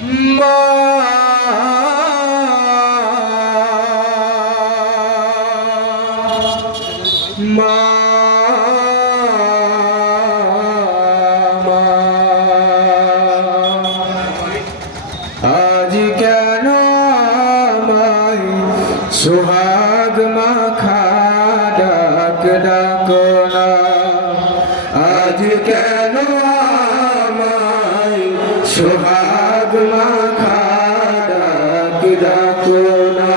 মা মা আজ কেন আমায় সোহাগ মাখা ডাক ডাকো না আজ কেন আমায় সোহাগ মাখা ডাক ডাকো না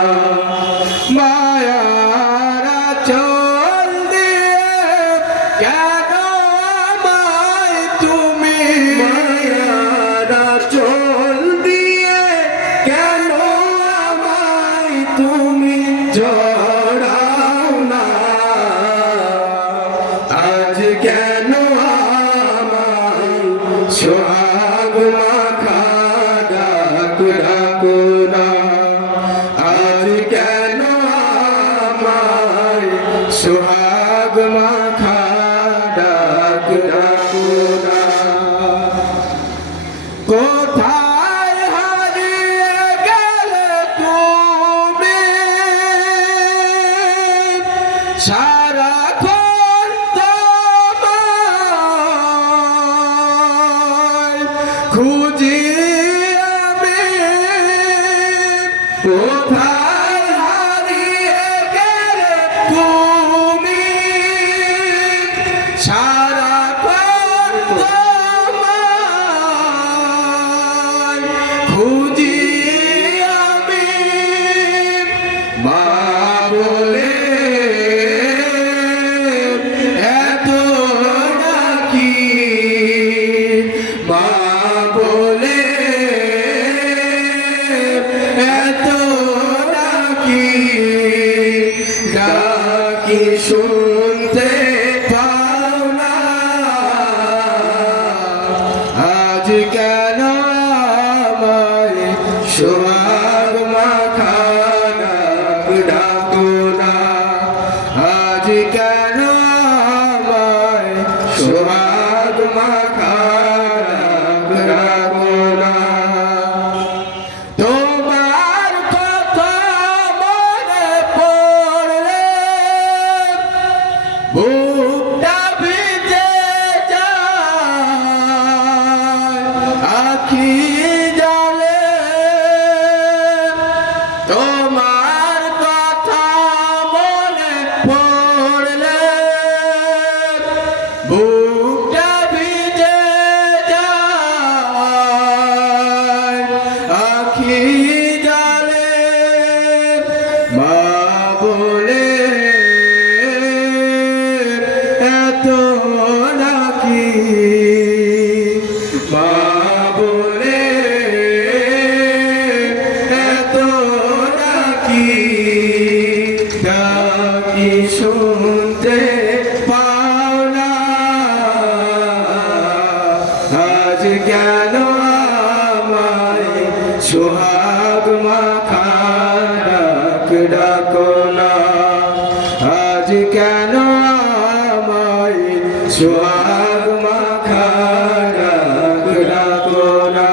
মায়ারা চল দিয়ে কেন আমায় তুমি মায়ারা চল দিয়ে কেন আমায় তুমি জড়াও না আজ কেন আমায় সোহাগ মাখা ডাক ডাকো না আজ কেন আমায় সোহাগ মাখা ডাক ডাকো না কোথায় হারিয়ে গেলে তুমি সারাক্ষণ তোমায় খুঁজি আমি কোথায় হারিয়ে গেলে তুমি সারাক্ষণ তোমায় খুঁজি আমি মা বলে এত ডাকি মা বলে এত ডাকি ডাকি শুনতে পাও না আজ কেন আমায় সোহাগ মাখা ডাক ডাকো না আজ কেন আমায় সোহাগ মাখা ডাক ডাকো না তোমার কথা মনে পড়লে বুকটা ভিজে যায় আখি জলে তোমার কথা মনে পড়লে বুকটা ভিজে যায় আখি জলে মা বলে এত ডাকি মা বলে এত ডাকি ডাকি শুনতে পাও না আজ কেন আমায় সোহাগ মাখা ডাক ডাকো না আজ কেন আমায় সোহাগ মাখা ডাক ডাকো না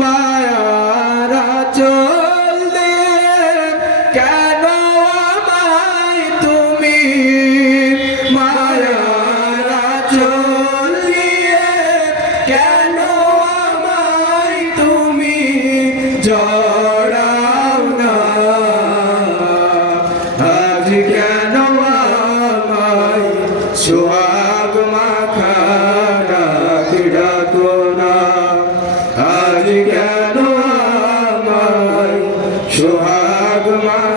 মায়ারা চল দিয়ে কেন আমায় তুমি মায়ারা চল দিয়ে কেন আমায় তুমি জড়াও না আজ কেন আমায় সোহাগ মাখা ডাক ডাকো না আজ কেন আমায় সোহাগ মাখা